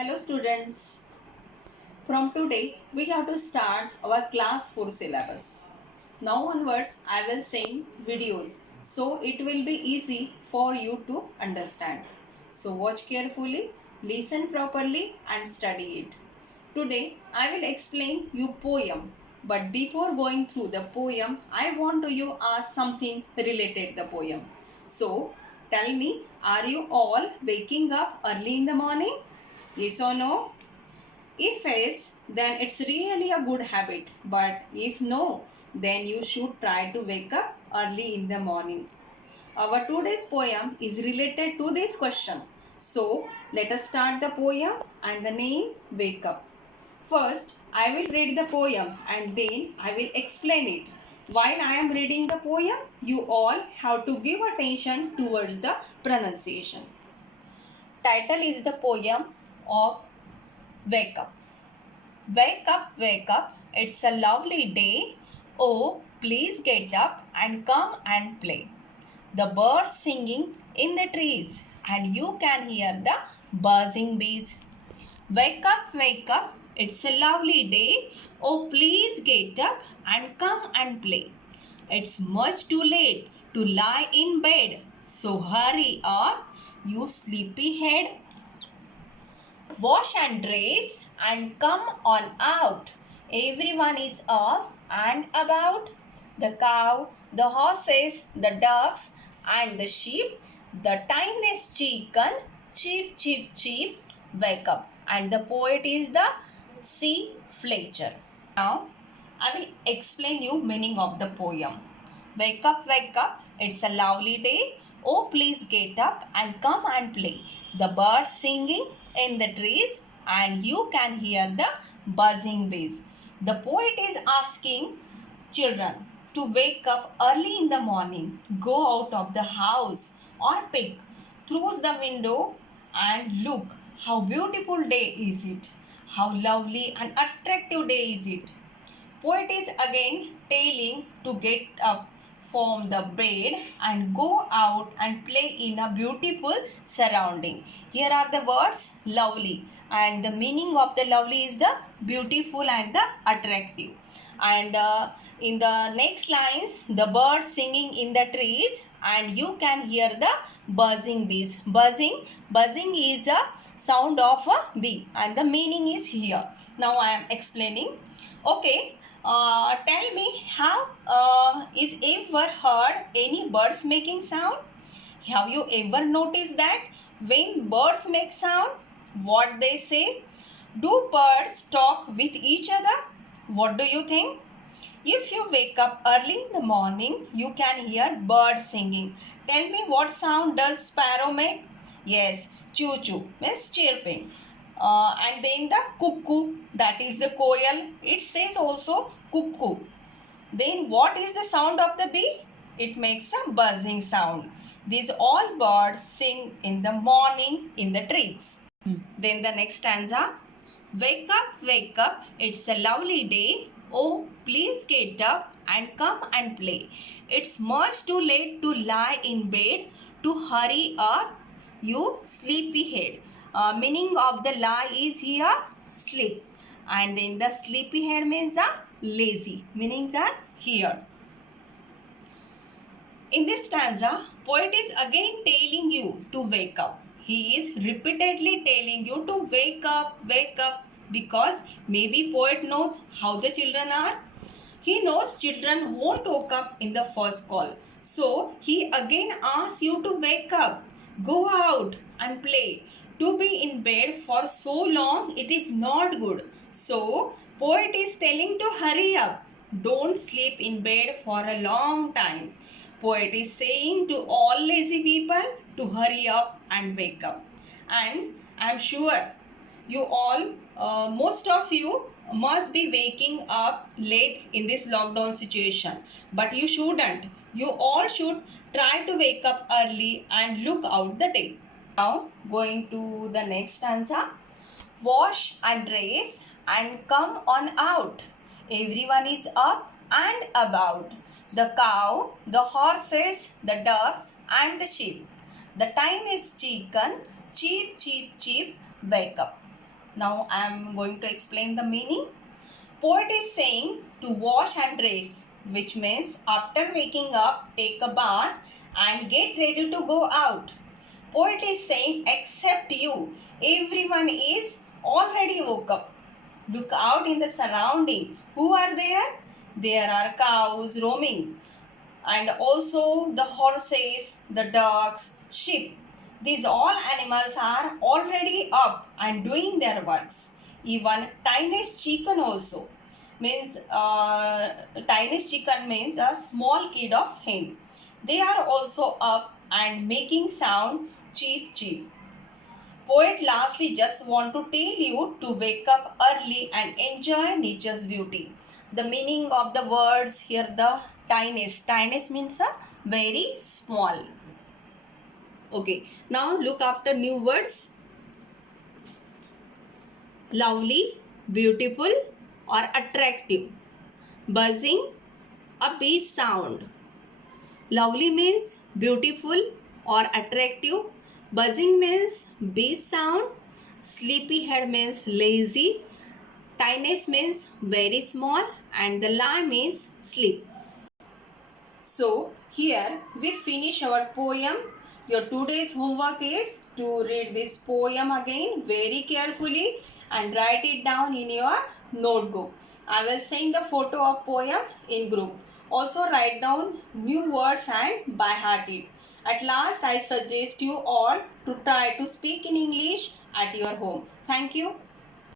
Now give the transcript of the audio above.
Hello students. From today we have to start our class 4 syllabus. Now onwards I will send videos so it will be easy for you to understand. So watch carefully, listen properly and study it. Today I will explain you poem, but before going through the poem I want to you ask something related the poem. So tell me, are you all waking up early in the morning? Yes or no? If yes, then it's really a good habit. But if no, then you should try to wake up early in the morning. Our today's poem is related to this question. So let us start the poem and the name Wake Up. First, I will read the poem and then I will explain it. While I am reading the poem, you all have to give attention towards the pronunciation. Title is the poem of Wake Up. Wake up, it's a lovely day. Oh, please get up and come and play. The birds singing in the trees, and you can hear the buzzing bees. Wake up, it's a lovely day. Oh, please get up and come and play. It's much too late to lie in bed, so hurry up, you sleepyhead. Wash and dress and come on out. Everyone is up and about. The cow, the horses, the ducks, and the sheep, the tiniest chicken, cheep, cheep, cheep, wake up. And the poet is the C. Fletcher. Now, I will explain you meaning of the poem. Wake up, it's a lovely day. Oh, please get up and come and play. The birds singing in the trees and you can hear the buzzing bees. The poet is asking children to wake up early in the morning, go out of the house or peek through the window and look how beautiful day is it. How lovely and attractive day is it. Poet is again telling to get up from the bed and go out and play in a beautiful surrounding. Here are the words lovely, and the meaning of the lovely is the beautiful and the attractive. And in the next lines, the birds singing in the trees and you can hear the buzzing bees. Buzzing is a sound of a bee and the meaning is here. Now I am explaining. Okay, tell me, how is ever heard any birds making sound? Have you ever noticed that when birds make sound, what they say? Do birds talk with each other? What do you think? If you wake up early in the morning, you can hear birds singing. Tell me, what sound does sparrow make? Yes, choo choo means chirping. And then the cuckoo, that is the koel, it says also cuckoo. Then what is the sound of the bee? It makes a buzzing sound. These all birds sing in the morning in the trees. Then the next stanza. Wake up, it's a lovely day. Oh, please get up and come and play. It's much too late to lie in bed, to hurry up, you sleepyhead. Meaning of the lie is here sleep. And then the sleepyhead means the lazy. Meanings are here. In this stanza, poet is again telling you to wake up. He is repeatedly telling you to wake up, because maybe poet knows how the children are. He knows children won't wake up in the first call. So, he again asks you to wake up, go out and play. To be in bed for so long, it is not good. So, poet is telling to hurry up. Don't sleep in bed for a long time. Poet is saying to all lazy people to hurry up and wake up. And I am sure you all, most of you must be waking up late in this lockdown situation. But you shouldn't. You all should try to wake up early and look out the day. Now going to the next stanza. Wash and dress and come on out. Everyone is up and about. The cow, the horses, the ducks and the sheep. The tiniest chicken, cheep, cheep, cheep, wake up. Now I am going to explain the meaning. Poet is saying to wash and dress, which means after waking up, take a bath and get ready to go out. Poet is saying, except you, everyone is already woke up. Look out in the surrounding. Who are there? There are cows roaming, and also the horses, the ducks, sheep. These all animals are already up and doing their works. Even tiniest chicken also means tiniest chicken means a small kid of hen. They are also up and making sound cheep cheep. Poet lastly just want to tell you to wake up early and enjoy nature's beauty. The meaning of the words here, the tiniest. Tiniest means a very small. Okay, now look after new words. Lovely, beautiful or attractive. Buzzing, a bee sound. Lovely means beautiful or attractive. Buzzing means bee sound. Sleepyhead means lazy. Tiniest means very small. And the lie means sleep. So here we finish our poem. Your today's homework is to read this poem again very carefully and write it down in your notebook. I will send the photo of poem in group. Also write down new words and by heart it. At last I suggest you all to try to speak in English at your home. Thank you.